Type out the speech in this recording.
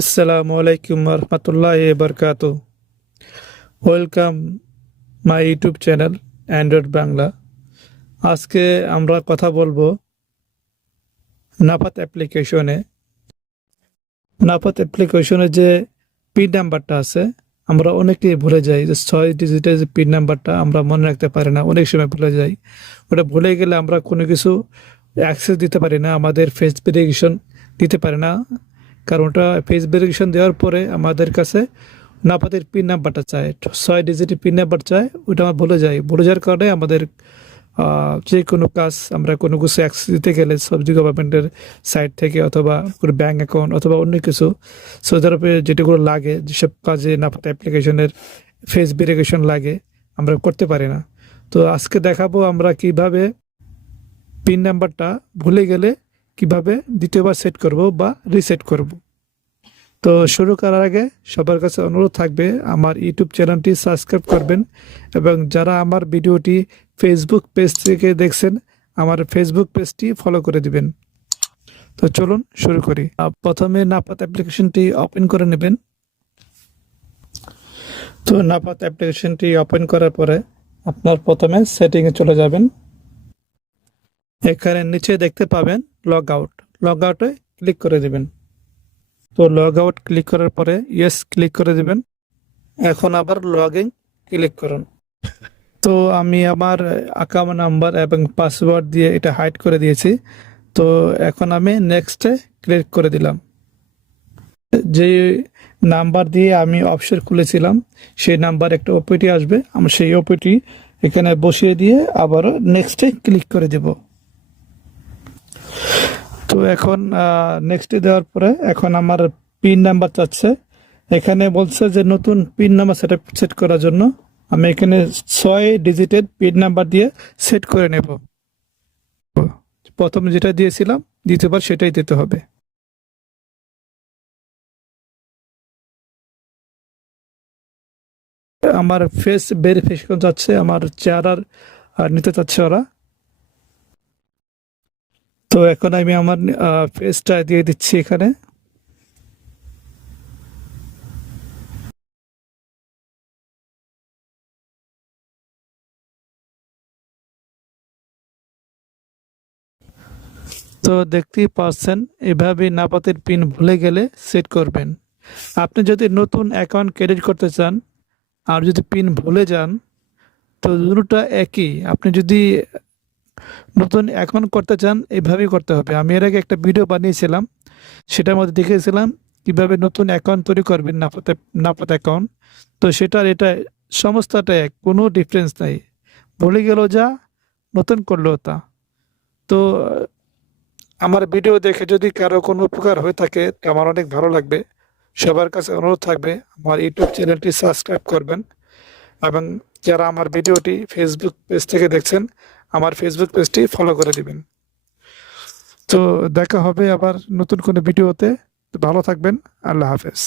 আসসালামু আলাইকুম রহমতুল্লাহ বরকাত welcome my YouTube channel Android Bangla আজকে আমরা কথা বলব নাফাত অ্যাপ্লিকেশনে নাফাত অ্যাপ্লিকেশনে যে পিন নাম্বারটা আছে, আমরা অনেকেই ভুলে যাই যে ছয় ডিজিটের যে পিন নাম্বারটা আমরা মনে রাখতে পারি না, অনেক সময় ভুলে যাই। ওটা ভুলে গেলে আমরা কোনো কিছু অ্যাক্সেস দিতে পারি না, আমাদের ফেস ভেরিফিকেশন দিতে পারি না। কারণ ওটা ফেস ভেরিফিকেশন দেওয়ার পরে আমাদের কাছে নাপাতের পিন নাম্বারটা চায় ছয় ডিজিটের পিন নাম্বার চায়, ওটা আমরা ভুলে যাই ভুলে যাওয়ার কারণে আমাদের যে কোনো কাজ আমরা কোনো কিছু অ্যাক্সেস দিতে গেলে সবজি গভর্নমেন্টের সাইট থেকে অথবা কোনো ব্যাঙ্ক অ্যাকাউন্ট অথবা অন্য কিছু সৌদি আরবে লাগে, যেসব কাজে নাপাত অ্যাপ্লিকেশনের ফেস ভেরিফিকেশন লাগে, আমরা করতে পারি না। তো আজকে দেখাবো আমরা কীভাবে পিন নাম্বারটা ভুলে গেলে কীভাবে দ্বিতীয়বার সেট করব বা রিসেট করব। তো শুরু করার আগে সবার কাছে অনুরোধ থাকবে, আমার ইউটিউব চ্যানেলটি সাবস্ক্রাইব করবেন এবং যারা আমার ভিডিওটি ফেসবুক পেজ থেকে দেখছেন, আমার ফেসবুক পেজটি ফলো করে দিবেন। তো চলুন শুরু করি। প্রথমে নাপাত অ্যাপ্লিকেশনটি ওপেন করে নেবেন। তো নাপাত অ্যাপ্লিকেশনটি ওপেন করার পরে আপনার প্রথমে সেটিংয়ে চলে যাবেন। এখানে নিচে দেখতে পাবেন লগ আউট লগ আউটে ক্লিক করে দিবেন। তো লগ আউট ক্লিক করার পরে ইয়েস ক্লিক করে দিবেন। এখন আবার লগ ইন ক্লিক করুন। তো আমি আমার অ্যাকাউন্ট নাম্বার এবং পাসওয়ার্ড দিয়ে এটা হাইড করে দিয়েছি। তো এখন আমি নেক্সটে ক্লিক করে দিলাম। যে নাম্বার দিয়ে আমি অপশন খুলেছিলাম সেই নাম্বার একটা ওপিটি আসবে। আমি সেই ওপিটি এখানে বসিয়ে দিয়ে আবারও নেক্সটে ক্লিক করে দেবো। তো এখন নেক্সট দেওয়ার পরে এখন আমার পিন নাম্বার চাচ্ছে। এখানে বলছে যে নতুন পিন নাম্বার সেট সেট করার জন্য আমি এখানে ছয় ডিজিটের পিন নাম্বার দিয়ে সেট করে নেব। প্রথম যেটা দিয়েছিলাম, দ্বিতীয়বার সেটাই দিতে হবে। আমার ফেস ভেরিফিকেশন যাচ্ছে, আমার চেহারার নিতে চাচ্ছে ওরা। তো এখন আমি আমার ফেসটা দিয়ে দিচ্ছি এখানে। তো দেখতেই পাচ্ছেন এভাবে নাপাতের পিন ভুলে গেলে সেট করবেন। আপনি যদি নতুন অ্যাকাউন্ট ক্রেডিট করতে চান, আর যদি পিন ভুলে যান, তো দুটোটা একই। আপনি যদি নতুন অ্যাকাউন্ট করতে চান এইভাবেই করতে হবে। আমি এর আগে একটা ভিডিও বানিয়েছিলাম, সেটার মধ্যে দেখেছিলাম কীভাবে নতুন অ্যাকাউন্ট তৈরি করবেন নাপাতে নাপাত অ্যাকাউন্ট তো সেটার এটা সমস্তটা এক, কোনো ডিফারেন্স নাই। ভুলে গেল যা, নতুন করল তা। তো, আমার ভিডিও দেখে যদি কারও কোনো উপকার হয়ে থাকে আমার অনেক ভালো লাগবে। সবার কাছে অনুরোধ থাকবে, আমার ইউটিউব চ্যানেলটি সাবস্ক্রাইব করবেন। এবং যারা আমার ভিডিওটি ফেসবুক পেজ থেকে দেখছেন আমার ফেসবুক পেজটি ফলো করে দিবেন। তো দেখা হবে আবার নতুন কোনো ভিডিওতে। ভালো থাকবেন। আল্লাহ হাফেজ।